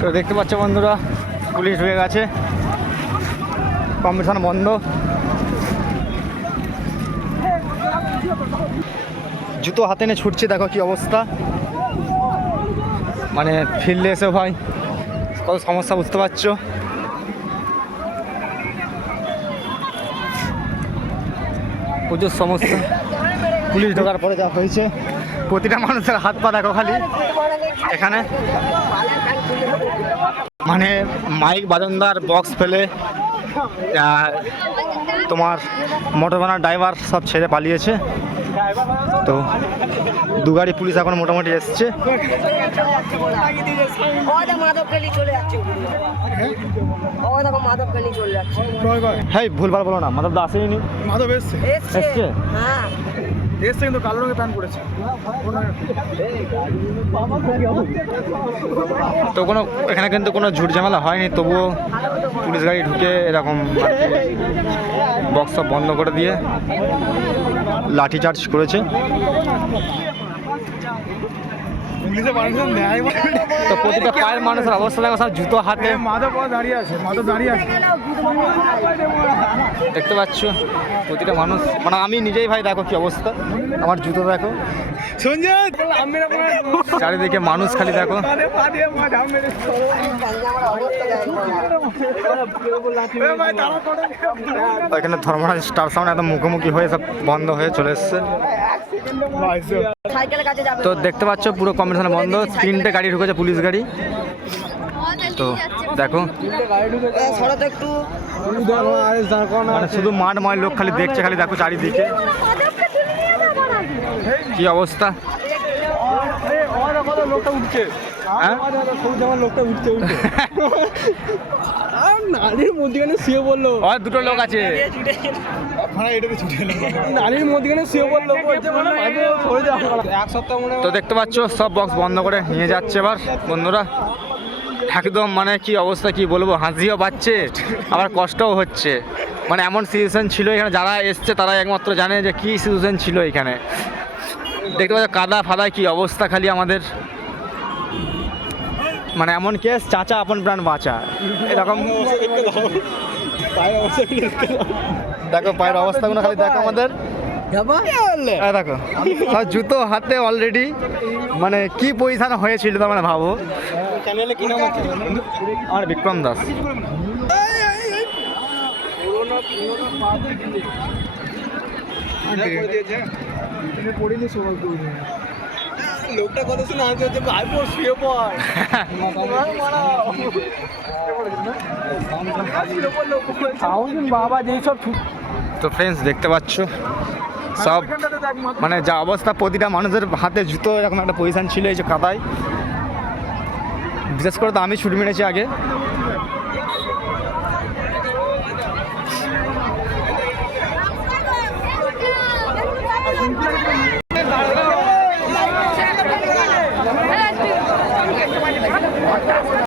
তো দেখতে পাচ্ছ বন্ধুরা, পুলিশ হয়ে গেছে। কম্পিটিশন বন্ধ। জুতো হাতে নিয়ে ছুটছে, দেখো কি অবস্থা। মানে ফিল্ডে এসে ভাই, কত সমস্যা বুঝতে পারছ। প্রচুর সমস্যা। পুলিশ ঢোকার পরে যা হয়েছে। প্রতিটা মানুষের হাত পা দেখো খালি। এখানে? মানে মাইক বাজনদার বক্স ফেলে তোমার মোটর ভ্যানার ড্রাইভার সব ছেড়ে পালিয়েছে। তো দু গাড়ি পুলিশ এখন মোটামুটি এসছে। হ্যাঁ। ভুলভাল বলো না মাধব দা আসেনি? মাধব এসছে। এসছে? হ্যাঁ কিন্তু কালো রঙের প্যান্ট পরেছে। তো কোনো এখানে কিন্তু কোনো ঝুট ঝামেলা হয়নি তবুও পুলিশ গাড়ি ঢুকে এরকম বক্স সব বন্ধ করে দিয়ে লাঠি চার্জ করেছে। মানুষের তো প্রতিটা পায়ের মানুষের অবস্থা দেখো সব জুতো হাতে। বাবা দাঁড়িয়ে আছে মাধব দাঁড়িয়ে আছে। দেখতে পাচ্ছ প্রতিটা মানুষ মানে আমি নিজেই ভাই দেখো কি অবস্থা। আমার জুতো দেখো। চারিদিকে মানুষ খালি দেখো। এখানে ধর্মরাজ স্টার সাউন্ড একদম মুখোমুখি হয়ে সব বন্ধ হয়ে চলে এসছে। তো দেখতে পাচ্ছ পুরো কম্পিটিশন বন্ধ। তিনটে গাড়ি ঢুকেছে পুলিশ গাড়ি। তো দেখো। মানে শুধু মাঠ ময় লোক খালি দেখছে, খালি দেখো চারিদিকে। কি অবস্থা? উঠছে হ্যাঁ? আর নারীর দুটো লোক আছে। নারীর তো দেখতে পাচ্ছ, সব বক্স বন্ধ করে নিয়ে যাচ্ছে এবার বন্ধুরা। একদম মানে কি অবস্থা কি বলব? হাসিও পাচ্ছে, আবার কষ্টও হচ্ছে। মানে এমন সিচুয়েশন ছিল এখানে, যারা এসছে তারা একমাত্র জানে যে কি সিচুয়েশন ছিল এখানে। দেখতে পাচ্ছ, কাদা ফাদা কি অবস্থা খালি আমাদের। মানে এমন কেস চাচা আপন প্রাণ বাঁচা। এরকম দেখো, পায়ের অবস্থাগুলো খালি দেখো আমাদের। দেখো জুতো হাতে অলরেডি মানে কি পজিশন হয়েছিল মানে ভাবো। চ্যানেলে কি নাম আছে? আমার বিক্রম দাস। লোকটা কথা শুনে আমি হচ্ছে ভাই পর শুয়ে পড়। বাবা যেই সব তো ফ্রেন্ডস দেখতে পাচ্ছ? সব মানে যা অবস্থা প্রতিটা মানুষের হাতে জুতো এরকম একটা পজিশন ছিল এই যে কাদায় বিশেষ করে তো আমি ছুটি মেরেছি আগে।